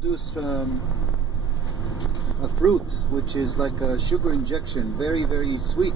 Produce a fruit which is like a sugar injection, very very sweet,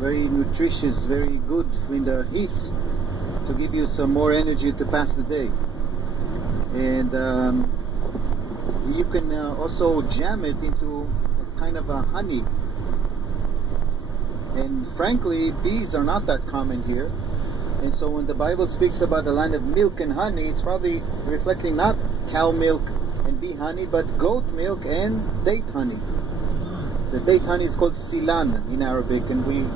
very nutritious, very good in the heat, to give you some more energy to pass the day. And you can also jam it into a kind of a honey. And frankly, bees are not that common here. And so when the Bible speaks about the land of milk and honey, it's probably reflecting not cow milk and bee honey, but goat milk and date honey. The date honey is called silan in Arabic, and we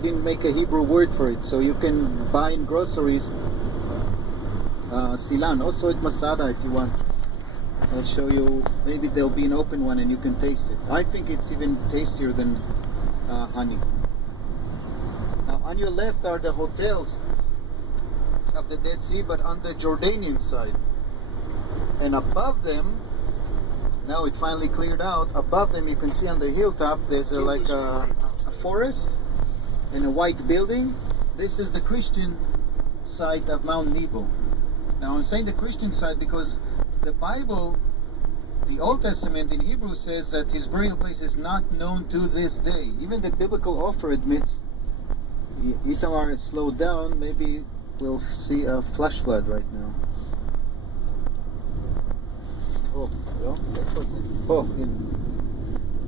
didn't make a Hebrew word for it. So you can buy in groceries silan, also at Masada if you want. I'll show you, maybe there'll be an open one and you can taste it. I think it's even tastier than honey. Now on your left are the hotels of the Dead Sea, but on the Jordanian side. And above them, now it finally cleared out, above them you can see on the hilltop there's like a forest and a white building. This is the Christian side of Mount Nebo. Now I'm saying the Christian side because the Bible, the Old Testament in Hebrew, says that his burial place is not known to this day. Even the biblical author admits. Itamar slowed down, maybe we'll see a flash flood right now.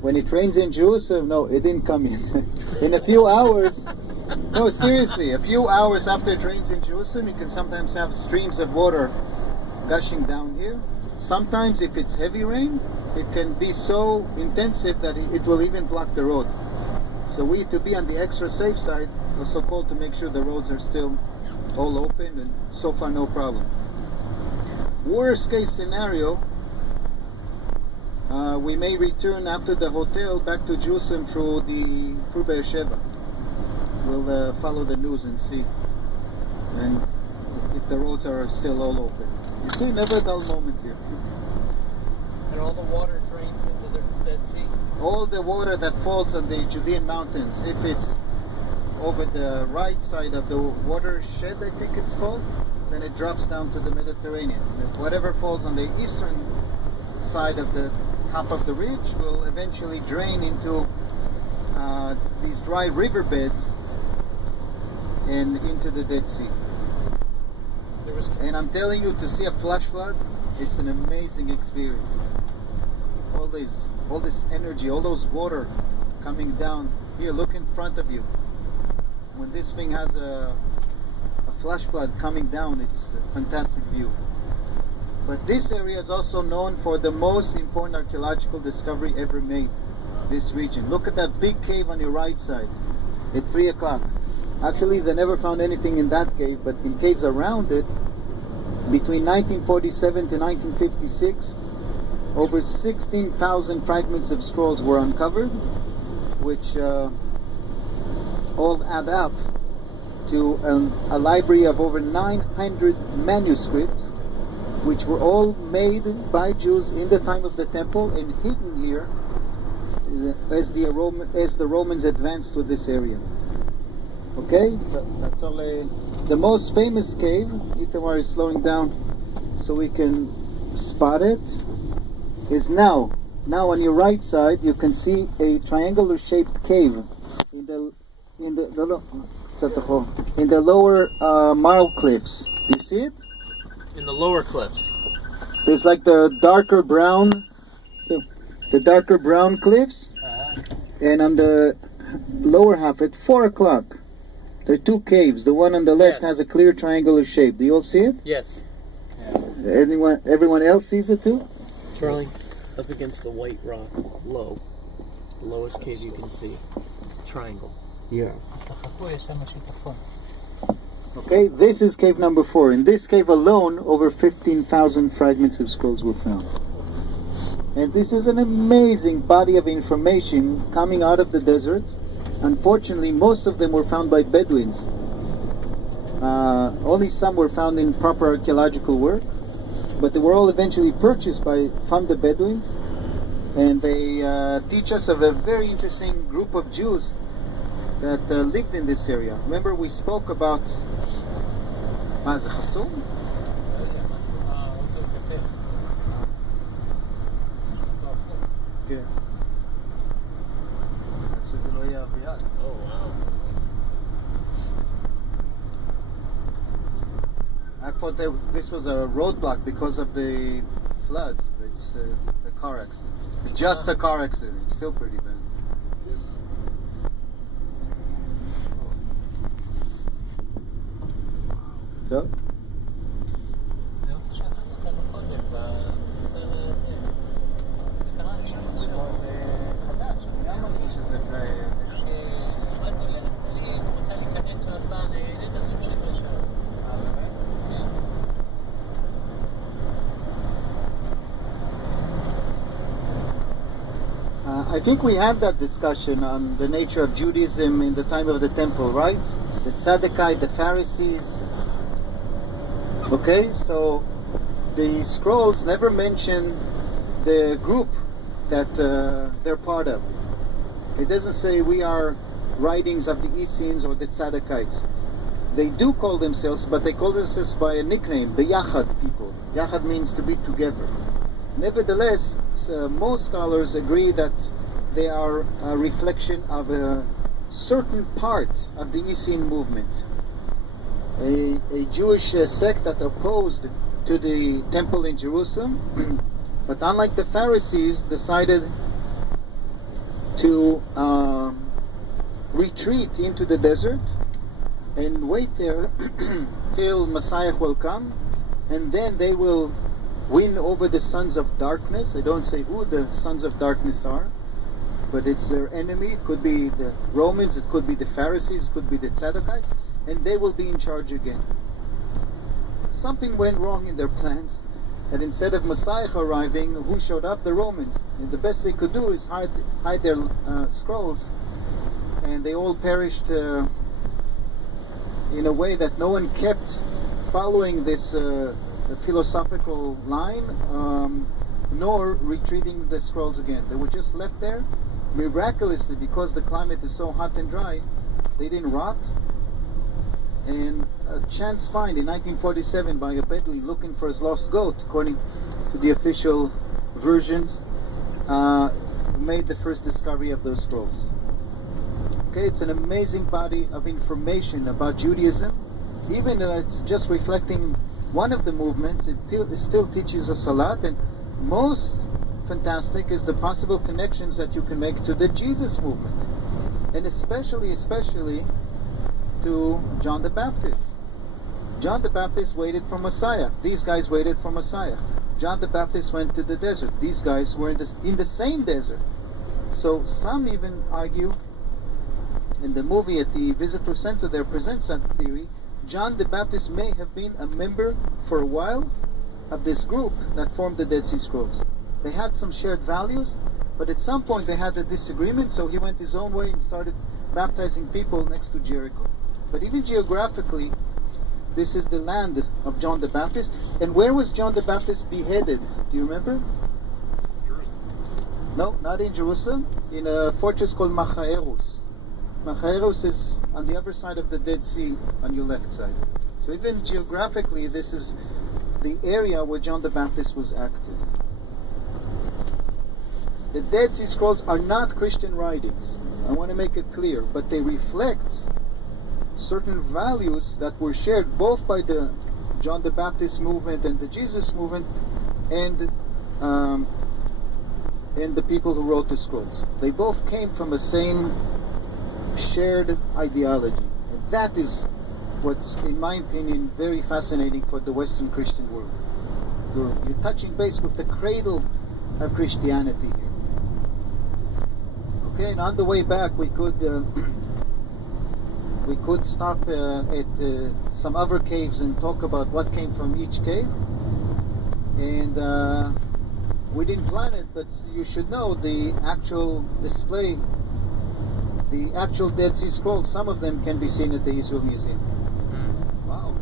When it rains in Jerusalem, no, it didn't come in. In a few hours, no, seriously, a few hours after it rains in Jerusalem, you can sometimes have streams of water gushing down here. Sometimes, if it's heavy rain, it can be so intensive that it will even block the road. So we, to be on the extra safe side, also called to make sure the roads are still all open, and so far no problem. Worst case scenario, we may return after the hotel back to Jerusalem through Beersheba. We'll follow the news and see, and if the roads are still all open. You see, never a dull moment here. And all the water drains into the Dead Sea? All the water that falls on the Judean mountains, if it's over the right side of the watershed, I think it's called, then it drops down to the Mediterranean. Whatever falls on the eastern side of the top of the ridge will eventually drain into these dry riverbeds and into the Dead Sea. And I'm telling you, to see a flash flood, it's an amazing experience. All this energy, all those water coming down. Here, look in front of you. When this thing has a flash flood coming down, it's a fantastic view. But this area is also known for the most important archaeological discovery ever made, this region. Look at that big cave on your right side at 3 o'clock. Actually, they never found anything in that cave, but in caves around it, between 1947 to 1956, over 16,000 fragments of scrolls were uncovered, which all add up to a library of over 900 manuscripts, which were all made by Jews in the time of the temple and hidden here as the Romans advanced to this area. Okay, that's all. The most famous cave, Itamar is slowing down so we can spot it, is now on your right side. You can see a triangular shaped cave in the lower marl cliffs. Do you see it? In the lower cliffs. There's like the darker brown cliffs, and on the lower half at 4 o'clock, there are two caves. The one on the left has a clear triangular shape. Do you all see it? Yes. Everyone else sees it too? Charlie, up against the white rock, low, the lowest cave you can see. It's a triangle. Yeah. Okay, this is cave number 4. In this cave alone, over 15,000 fragments of scrolls were found. And this is an amazing body of information coming out of the desert. Unfortunately, most of them were found by Bedouins. Only some were found in proper archaeological work, but they were all eventually purchased from the Bedouins. And they teach us of a very interesting group of Jews that lived in this area. Remember, we spoke about כן. רק שזה לא יהיה אביעד. Oh wow. I thought that this was a roadblock because of the floods. It's a car accident. It's just a car accident. It's still pretty bad. טוב. זה אותו שאתה נתנו קודם בסרט הזה. קרה לי שם משהו. זה חדש, אני גם מרגיש שזה אני רוצה להיכנס ואז באה נהנית אז נמשיך לשם. I think we had that discussion on the nature of Judaism in the time of the temple, right? The Tzadokite, the Pharisees. Okay, so the scrolls never mention the group that they're part of. It doesn't say we are writings of the Essenes or the Tzadokites. They do call themselves, but they call themselves by a nickname, the Yachad people. Yachad means to be together. Nevertheless, most scholars agree that they are a reflection of a certain part of the Essene movement. A Jewish sect that opposed to the temple in Jerusalem, but unlike the Pharisees, decided to retreat into the desert and wait there till Messiah will come, and then they will win over the sons of darkness. They don't say who the sons of darkness are, but it's their enemy. It could be the Romans, it could be the Pharisees, it could be the Tzadokites, and they will be in charge again. Something went wrong in their plans, and instead of Messiah arriving, who showed up? The Romans. And the best they could do is hide their scrolls, and they all perished in a way that no one kept following this philosophical line, nor retrieving the scrolls again. They were just left there. Miraculously, because the climate is so hot and dry, they didn't rot. And a chance find in 1947 by a Bedouin looking for his lost goat, according to the official versions, made the first discovery of those scrolls. Okay, it's an amazing body of information about Judaism. Even though it's just reflecting one of the movements, it still teaches us a lot, and most fantastic is the possible connections that you can make to the Jesus movement, and especially to John the Baptist. John the Baptist waited for Messiah. These guys waited for Messiah. John the Baptist went to the desert. These guys were in the same desert. So some even argue, in the movie at the Visitor Center there presents that theory, John the Baptist may have been a member for a while of this group that formed the Dead Sea Scrolls. They had some shared values, but at some point they had a disagreement, so he went his own way and started baptizing people next to Jericho. But even geographically, this is the land of John the Baptist. And where was John the Baptist beheaded? Do you remember? Jerusalem. No, not in Jerusalem. In a fortress called Machaerus. Machaerus is on the other side of the Dead Sea, on your left side. So even geographically, this is the area where John the Baptist was active. The Dead Sea Scrolls are not Christian writings. I want to make it clear, but they reflect certain values that were shared both by the John the Baptist movement and the Jesus movement, and the people who wrote the scrolls. They both came from the same shared ideology, and that is what's, in my opinion, very fascinating for the Western Christian world. You're touching base with the cradle of Christianity here. Okay, and on the way back we could stop at some other caves and talk about what came from each cave. And we didn't plan it, but you should know the actual display, the actual Dead Sea Scrolls, some of them can be seen at the Israel Museum. Wow,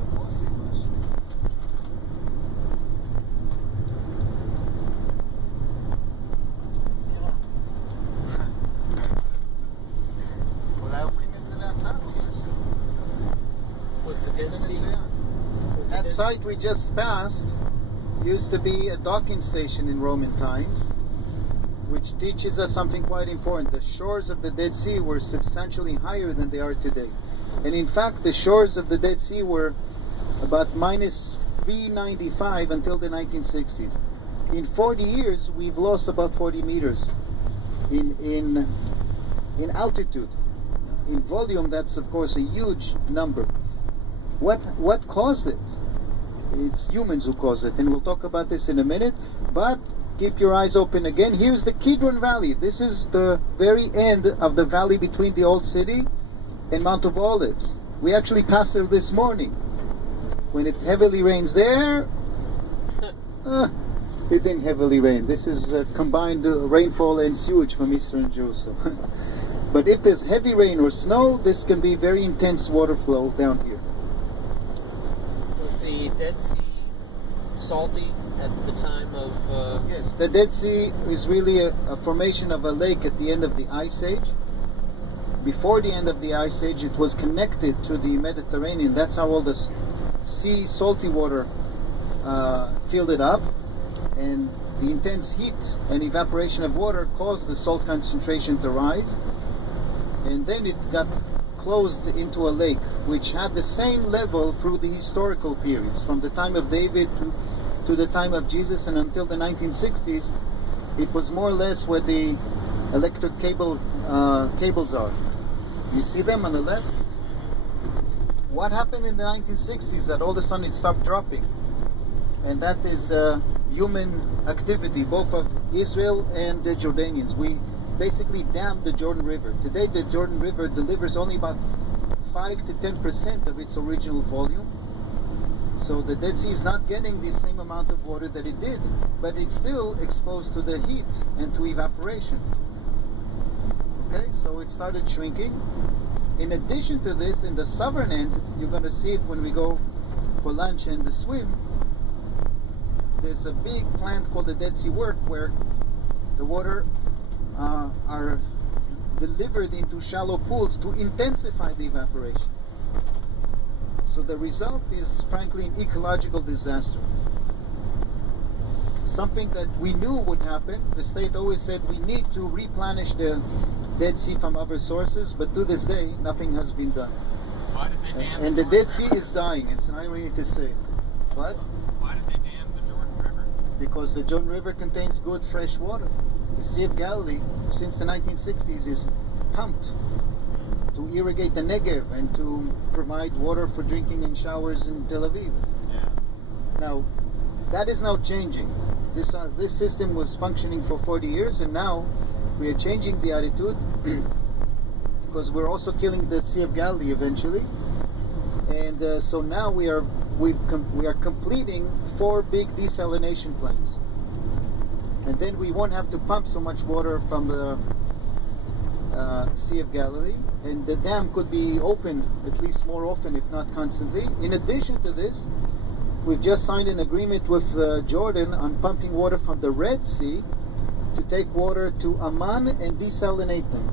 that site we just passed used to be a docking station in Roman times. which teaches us something quite important. The shores of the Dead Sea were substantially higher than they are today. And in fact, the shores of the Dead Sea were about minus 395 until the 1960s. In 40 years, we've lost about 40 meters in altitude. In volume, that's of course a huge number. What caused it? It's humans who caused it, and we'll talk about this in a minute. But keep your eyes open again. Here's the Kidron Valley. This is the very end of the valley between the old city and Mount of Olives. We actually passed there this morning. When it heavily rains there, it didn't heavily rain. This is combined rainfall and sewage from eastern Jerusalem. But if there's heavy rain or snow, this can be very intense water flow down here. Was the Dead Sea salty at the time of... Yes, the Dead Sea is really a formation of a lake at the end of the Ice Age. Before the end of the Ice Age, it was connected to the Mediterranean. That's how all the sea salty water filled it up. And the intense heat and evaporation of water caused the salt concentration to rise. And then it got closed into a lake, which had the same level through the historical periods, from the time of David to the time of Jesus and until the 1960s. It was more or less where the electric cables are. You see them on the left? What happened in the 1960s that all of a sudden it stopped dropping? And that is human activity, both of Israel and the Jordanians. We basically dammed the Jordan River. Today the Jordan River delivers only about 5 to 10% of its original volume. So the Dead Sea is not getting the same amount of water that it did, but it's still exposed to the heat and to evaporation. Okay, so it started shrinking. In addition to this, in the southern end, you're going to see it when we go for lunch and the swim, there's a big plant called the Dead Sea Work where the water are delivered into shallow pools to intensify the evaporation. So the result is frankly an ecological disaster. Something that we knew would happen. The state always said we need to replenish the Dead Sea from other sources, but to this day nothing has been done. Why did they dam And the Dead Sea is dying. It's an irony to say it. What? Why did they dam the Jordan River? Because the Jordan River contains good fresh water. The Sea of Galilee, since the 1960s, is pumped to irrigate the Negev and to provide water for drinking in showers in Tel Aviv. Yeah. Now, that is now changing. This system was functioning for 40 years, and now we are changing the attitude because we're also killing the Sea of Galilee eventually. And so now we are completing 4 big desalination plants. And then we won't have to pump so much water from the Sea of Galilee, and the dam could be opened at least more often, if not constantly. In addition to this, we've just signed an agreement with Jordan on pumping water from the Red Sea to take water to Amman and desalinate them.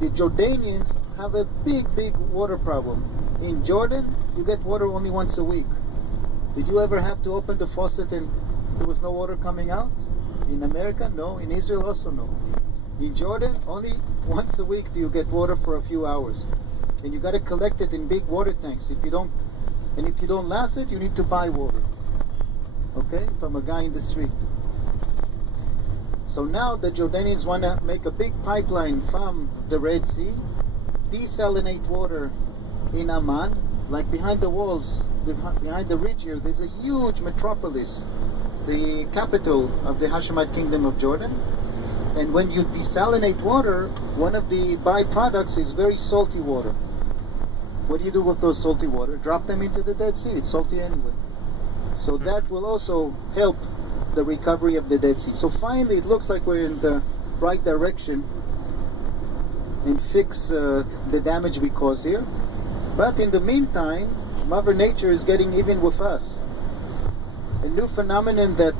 The Jordanians have a big water problem. In Jordan, you get water only once a week. Did you ever have to open the faucet and there was no water coming out? In America, no. In Israel, also no. In Jordan, only once a week do you get water for a few hours, and you got to collect it in big water tanks. If you don't last it, you need to buy water. Okay, from a guy in the street. So now the Jordanians want to make a big pipeline from the Red Sea, desalinate water in Amman, like behind the walls, behind the ridge here. There's a huge metropolis, the capital of the Hashemite Kingdom of Jordan. And when you desalinate water, one of the byproducts is very salty water. What do you do with those salty water? Drop them into the Dead Sea. It's salty anyway. So that will also help the recovery of the Dead Sea. So finally it looks like we're in the right direction and fix the damage we caused here. But in the meantime, Mother Nature is getting even with us. A new phenomenon that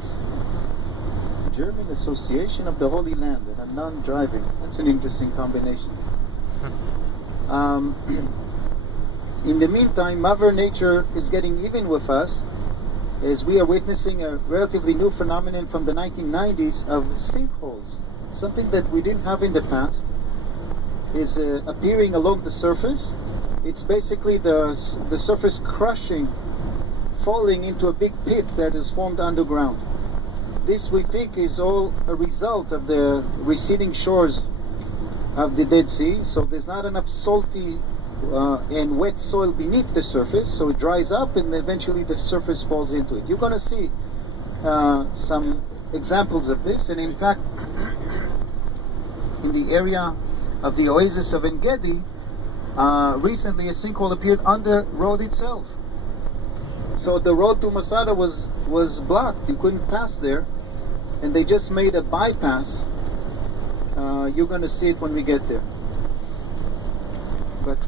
German Association of the Holy Land and a non-driving. That's an interesting combination. In the meantime, Mother Nature is getting even with us as we are witnessing a relatively new phenomenon from the 1990s of sinkholes. something that we didn't have in the past is appearing along the surface. It's basically the surface crushing, falling into a big pit that is formed underground. This, we think, is all a result of the receding shores of the Dead Sea. So there's not enough salty and wet soil beneath the surface, so it dries up and eventually the surface falls into it. You're going to see some examples of this, and in fact in the area of the oasis of En Gedi, recently a sinkhole appeared under road itself. So the road to Masada was blocked. You couldn't pass there, and they just made a bypass. You're going to see it when we get there. But